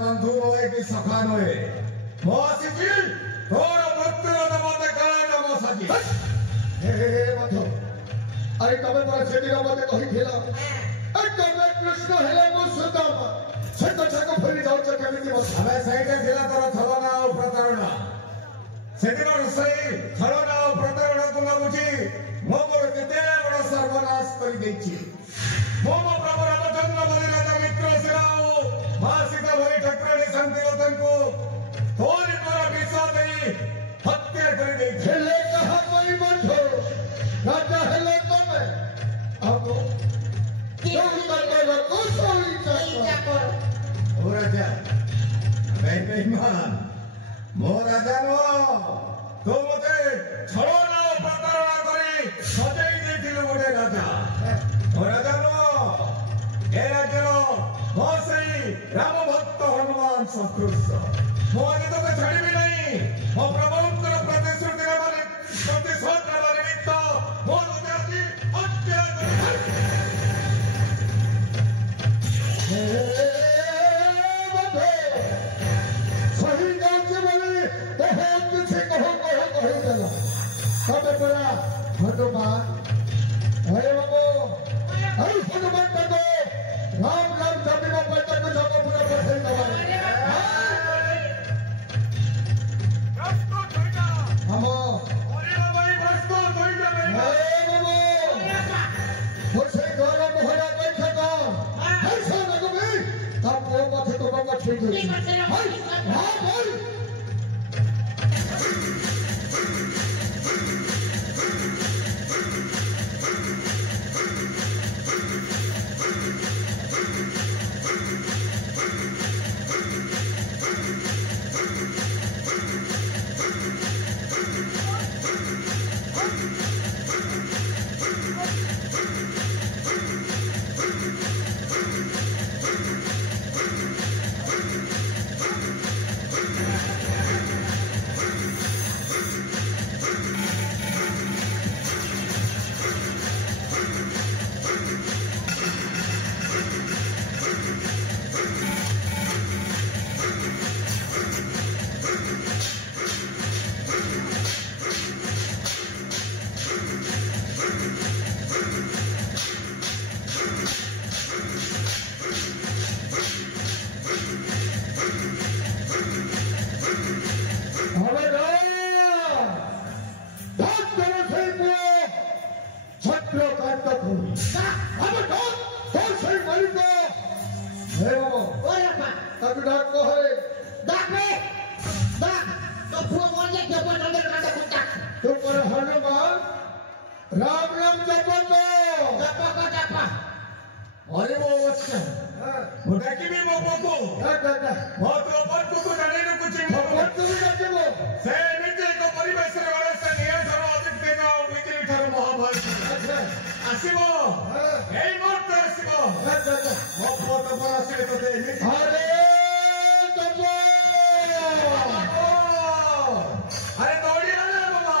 बंधु होए कि सखा होए मोसिजी तोर मृत्यु मते कायन मोसजी हे मधु अरे तबे पर छेडी मते कहि थिला ए तबे कृष्ण हेले मो सुदामा छक छक फरी जाउ छ केमिति मत हमें सहीटे थिला तोर छलना और प्रतारणा सेदिन सही छलना और प्रतारणा तुम बुझी मो मोर केते बड़ सर्वनाश करि दैछि मो प्रभु रामचंद्र बलिराजा मित्र सिराओ मां सीता भई ठकरानी संतिलतन को तोरी तोरा विश्वा देई हत्या कर दे हेले कहा कोई मत हो राजा हेले तमे अब क्यों करने को सोई चाको ओ राजा मैं बेईमान मो राजा नो तो मते छळना प्रतारणा करी सजेई देथिलु गोटे राजा ओ राजा नो ए राजा राम भक्त हनुमान सकृष्ण मो आगे तो छाड़ी भी नहीं मो प्रभुंकर प्रतिश्रुति प्रतिशोध निमित्त मो हृदय हत्या सही जाऊँ बोली बहुत किसी कहो देला तब परा हनुमान अरे बाबू अरे हनुमान तको राम राम जब में पता को जब पूरा पढ़े दवा रास्ता छोटा हम अरे भाई रास्ता छोटा नहीं अरे बाबू मुझसे घर मोहरा बैठा का ऐसा लगो भाई तब वो बात तो बाबा ठीक है हां बोल राम राम जपो अरे वो बच्चा मुझे की भी वो को बहुत ऊपर को जाने न कुछ बहुत तो जाते वो से नीचे को परिवेश रे वाले से निया सर्व अधिक देगा मित्र ठर महाभारत आसीबो ए मत आसीबो वो बहुत बड़ा से तो दे अरे जपो अरे दौड़ी आले बाबा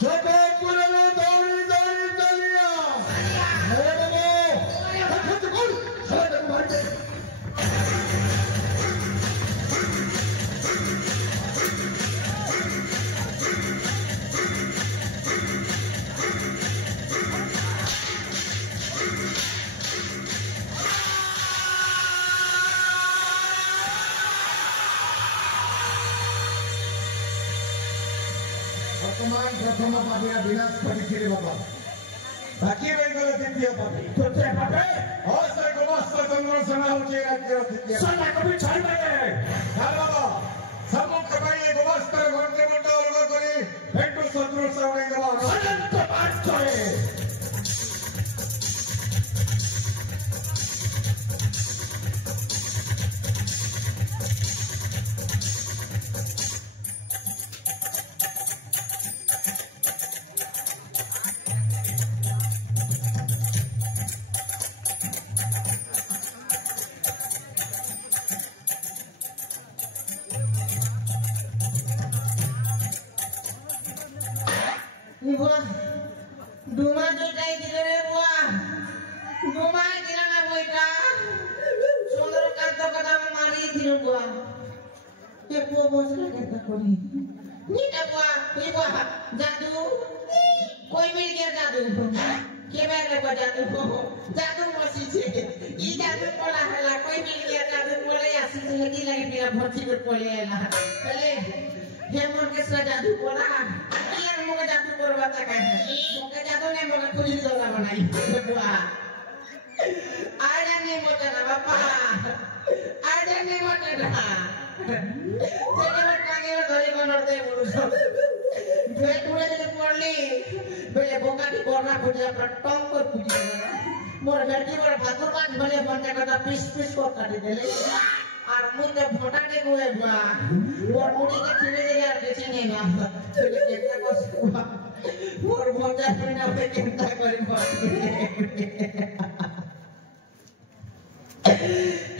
छोटे पुरे दौड़ी दौड़ी चलिया अरे बाबा खत कोल साला मार दे प्रथम पापिया विनाश पड़ी बाबा बाकी बेंगल द्वितीय पापी तो से पापे और गोमस्त चंद्र सेना होचे राज्य द्वितीय साला कभी छाड़ दे बाबा सम्मुख भाई गोमस्त घंटे मुंडा अलग करी বুয়া ডুমা দুটাই দিল রে বুয়া ডুমা দিল না বইটা সুন্দরকান্ত কথা মারি দিল বুয়া কে বুয়া বসলে কেটা করি नीटा बुआ ये बुआ जादू कोई मिल गया जादू के बैठे को जादू जादू मसी से ये जादू बोला हला कोई मिल गया जादू बोले ऐसे से लगी लगी मेरा भर्ती कर बोले हला पहले ये मोर के साथ जादू बोला ये मुझे जादू करवाता क्या है मुझे जादू ने मुझे खुली डोला बनाई बुआ आजा नहीं मोटा ना बापा आजा नहीं मोटा ना सेकेंड कागे धरी बनते मुरुसो दुए टुडे जदि पड़ली बेले बोकाटी कोरना फुटला पर टंग कर फुटी मोर बेटी मोर भातुर माछ भले बनते कटा पीस पीस को काटी देले আর মুই তো ফটাটে গুয়ে বা মোর মুড়ি কে ছিড়ে দিলে আর কিছু নেই না চলে কেনটা কষ্ট মোর মজা করে না কেনটা করে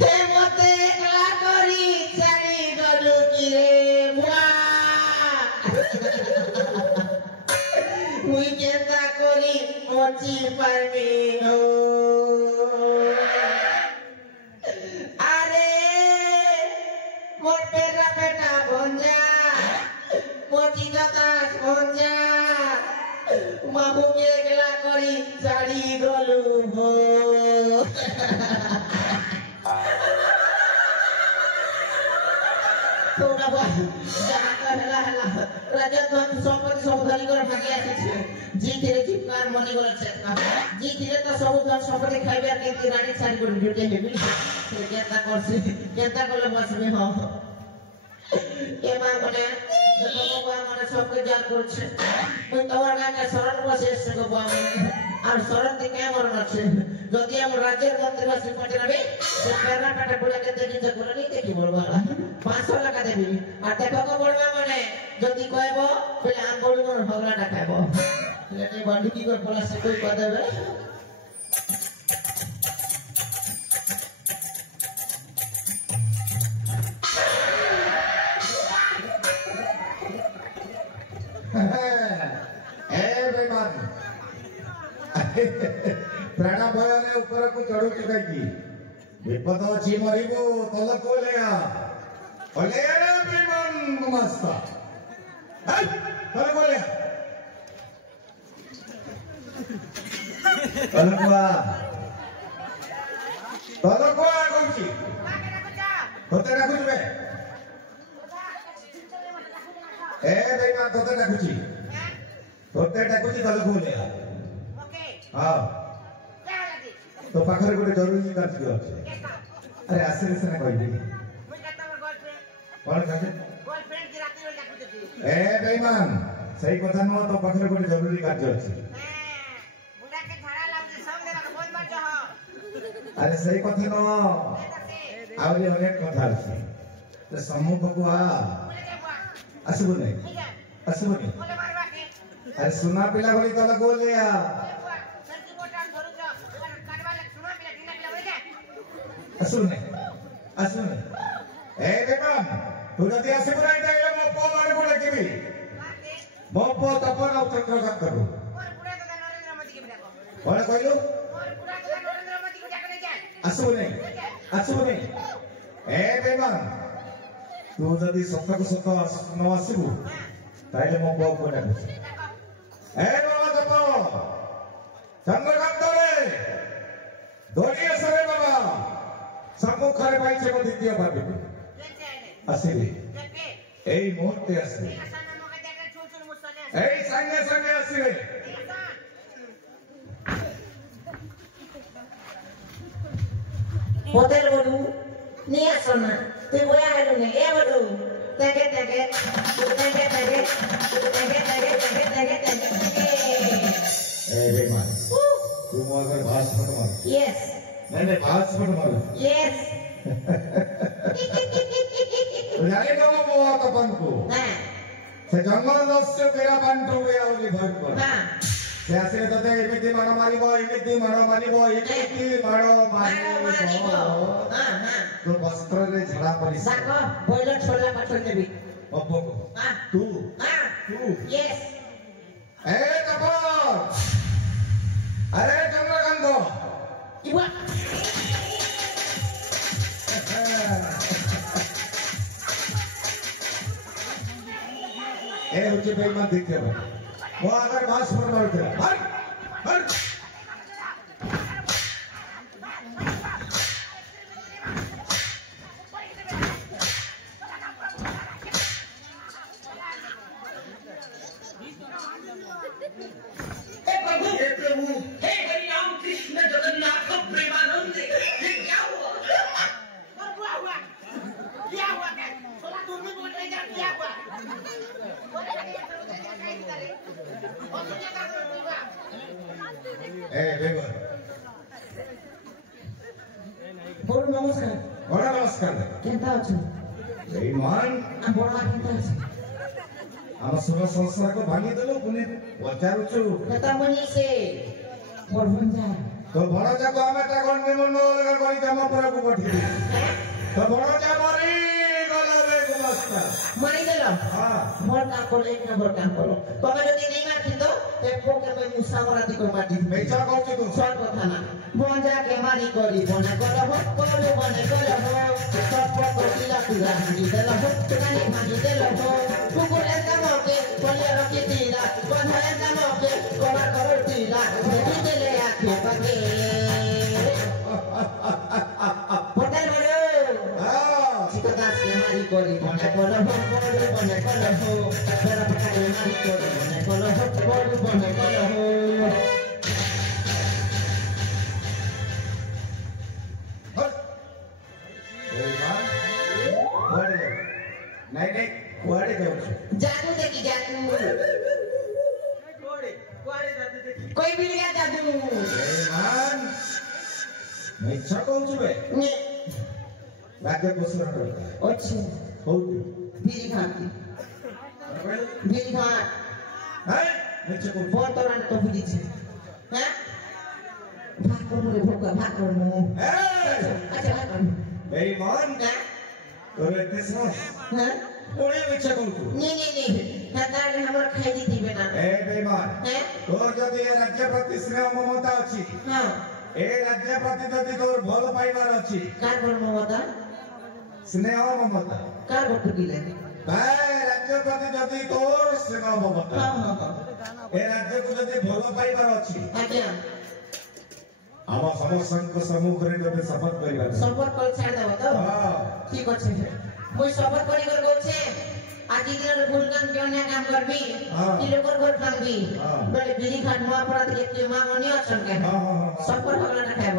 হে মতে একলা করি চারি গলু কি রে বুয়া মুই কেনটা করি মচি পারবি ও আরে মোর পেরা বেটা বঞ্জা মচি দাদা বঞ্জা মামুকে একলা করি চারি গলু হো তোরা বল জানা হলা রাজা ধন সম্পত্তি সব গালি করে ভাগে আসছে জি ধীরে চিৎকার মনে করেছে জি ধীরে তো সব ধন সম্পত্তি খাইবে আর কিন্তু রানী ছাড়ি করে ঢুকে হেবি কেতা করছে কেতা করলে বসবে হ এমা মানে বাবা মানে সবকে জাল করছে ওই তোমার গায়ে সরল বসে এসছে গো বাবা আর সরল থেকে আমার আছে যদি আমার রাজ্যের মন্ত্রী বা শ্রীমতী নেবে সে প্রেরণা কাটা বলাকে দেখিতে বলে নিতে কি বলবো 500 টাকা দেবি আর দেখো বলবা মানে যদি কইব বলে আম বলবো না ভগলাটা খাইব লেটে বন্ধু কি করে বলা সে কই কই দেবে प्राणा भयने ऊपर को चढ़ू चुकी विपद अच्छी मरबू तल को ले विमान मस्ता तल को ले तल को आगुची होते डाकुचे ए बेईमान होते डाकुची तल को ले हाँ तो पाखरे गोटे जरूरी कार्य अच्छे अरे आसे ना कहबी कौन कहते ए बेईमान सही कथा नुह तो पाखरे गोटे जरूरी कार्य अच्छे अरे सही कथा नुह आहरी अनेक कथा अच्छे तो सम्मुख को आसबु नहीं अरे सुना पिला बोली तल को ले असुने ए बेमान तू जदी आसे पुराई दाइले मो पो मारे को लेकेबी मो पो तपन और चंद्रकांत करू मोर पुरा तो नरेंद्र मोदी के बिडाको कोन कहलु मोर पुरा तो नरेंद्र मोदी को जाके ले जाए असुने ए बेमान तू जदी सत्ता को सत्ता न आसीबू ताइले मो पो को डाकू ए बाबा तपो चंद्रकांत रे दोनिया सरे बाबा सम्मुख रे भाई से द्वितीय भाबी आसीबी ए मुहूर्ते आसीबी ए संगे संगे आसीबे होटल बडू नी आसना तू बोया हेलु ने ए बडू तेगे ए बेमान तू मगर भाष मत मार यस नहीं भाष मत मार यस जाने को वो तपन को हां से जंगल दस्य तेरा बांटो वे आवली भर पर हां से आसे तते एमिति मानो मारिबो हां तो वस्त्र रे झड़ा पड़ी साको बोइलो छोला पाछो देबी अब्बो को तू यस ए तपन अरे चंद्रकांत Iwa. ए उच्च बेईमान दिखते हो वो अगर बात सुन रहे थे हट हट हे प्रभु हे हरि राम कृष्ण जगन्नाथ प्रेमानंद ये क्या हुआ क्या हुआ थोड़ा दूर में बोल रहे क्या हुआ ए बेईमान बोलो नमस्कार बड़ा नमस्कार केंता अछु बेईमान बोला केंता अछु हम सब संसार को भांगी देलो पुनी पचारुछु कथा मनी से बरभंजा तो बड़ा जाको हमें ता गण निमंडल लगा कोई काम पर को पठी तो बड़ा जा मरी गलो रे गुमस्ता मनी देलो हां मोर काम को एक नंबर काम करो तमे যদি नहीं मारती तो टेपो के मैं मुसा मारती को मारती बेचा कहू तू सब कथा ना बंजा के मारी करी बने करो करो बने करो सब को दिला तुला हांडी देलो तुकानी हांडी देलो कुकुर एका मके कोले रखी दिला बंधा एका मके कोला करो दिला भेटी देले आखे पके होटल बड़ो हां चिकता से मारी करी बने करो बने करो तेरा पकाई मारी करी बने करो बने करो बेईमान बड़े नहीं बड़े जाओ जादू देखी जादू कोई भी लिया जादू बेईमान मिच्छा कहू बे ने राज्य घोषणा कर अच्छे होती बीरी घाटी बीरी घाट है मिच्छा कहू बहुत तोरण तो बीरी छे हैं भाग कर मुरे भोगा भाग कर मु ए अच्छा भाग कर बेईमान हैं तोरे तेसस हैं कोई मिच्छा कहू नहीं हतार हमर खाई दी दिबे ना ए बेईमान हैं तोर जदि ए राज्य प्रति स्नेह ममता अछि हां ए राज्य प्रति जदि तोर भल पाइबार अछि कार बोल ममता स्नेह ममता कार बोल दिले भाई राज्य प्रति जदि तोर स्नेह ममता हां ए राज्य को जदि भल पाइबार अछि आज्ञा हम समस्त सम्मुख रे जदि शपथ करिबार सफर कर छाड़ दब तो हां ठीक আছে মই সফর করি কর করছে আজি দিনের ভুলগান জন্য কাম করবি কি লোকর ঘর ভাঙবি বলে বিড়ি খাট মোয়া পড়া থেকে তুই মা মনি আছেন কে সফর হগলা না খাইব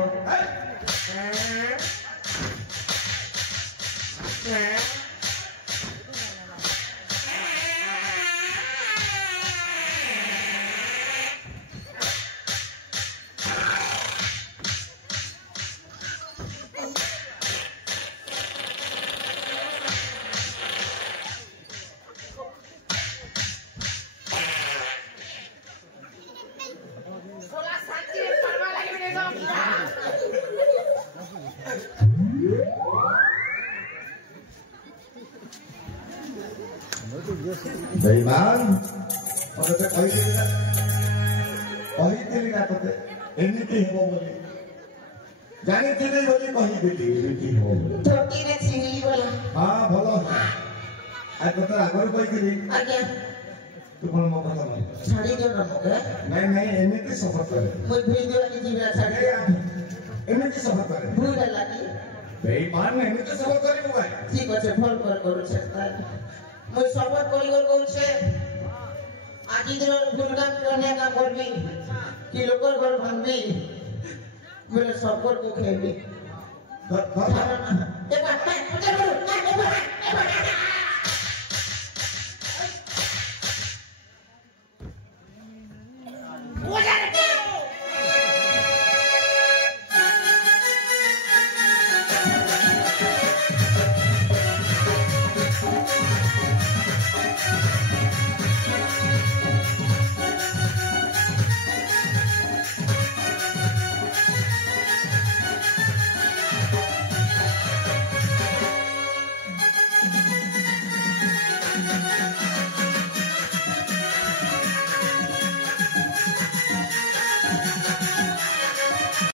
बेईमान अबे ते कहिथिली ना तते एमिति हेबो बोली जानिथिली बोली कहिथिली एमिति हेबो छोटी रे सिंगली बोला हां भलो आ तते आगर कहिथिली आज्ञा तू कोन मो कथा माने छाड़ी दो ना मगे नहीं एमिति शपथ करे মই ভিডিও কি দিবা ছাড়ে एमिति शपथ करे ভুল লাগি बेईमान एमिति शपथ करे भाई ঠিক আছে ফল কর করছে মই সফর করি কর করছে আজি দিনের ভুলগান জন্য কাম করবি কি লোকর ঘর ভাঙবি বলে সফর কো খেবি ध- ध- एक बात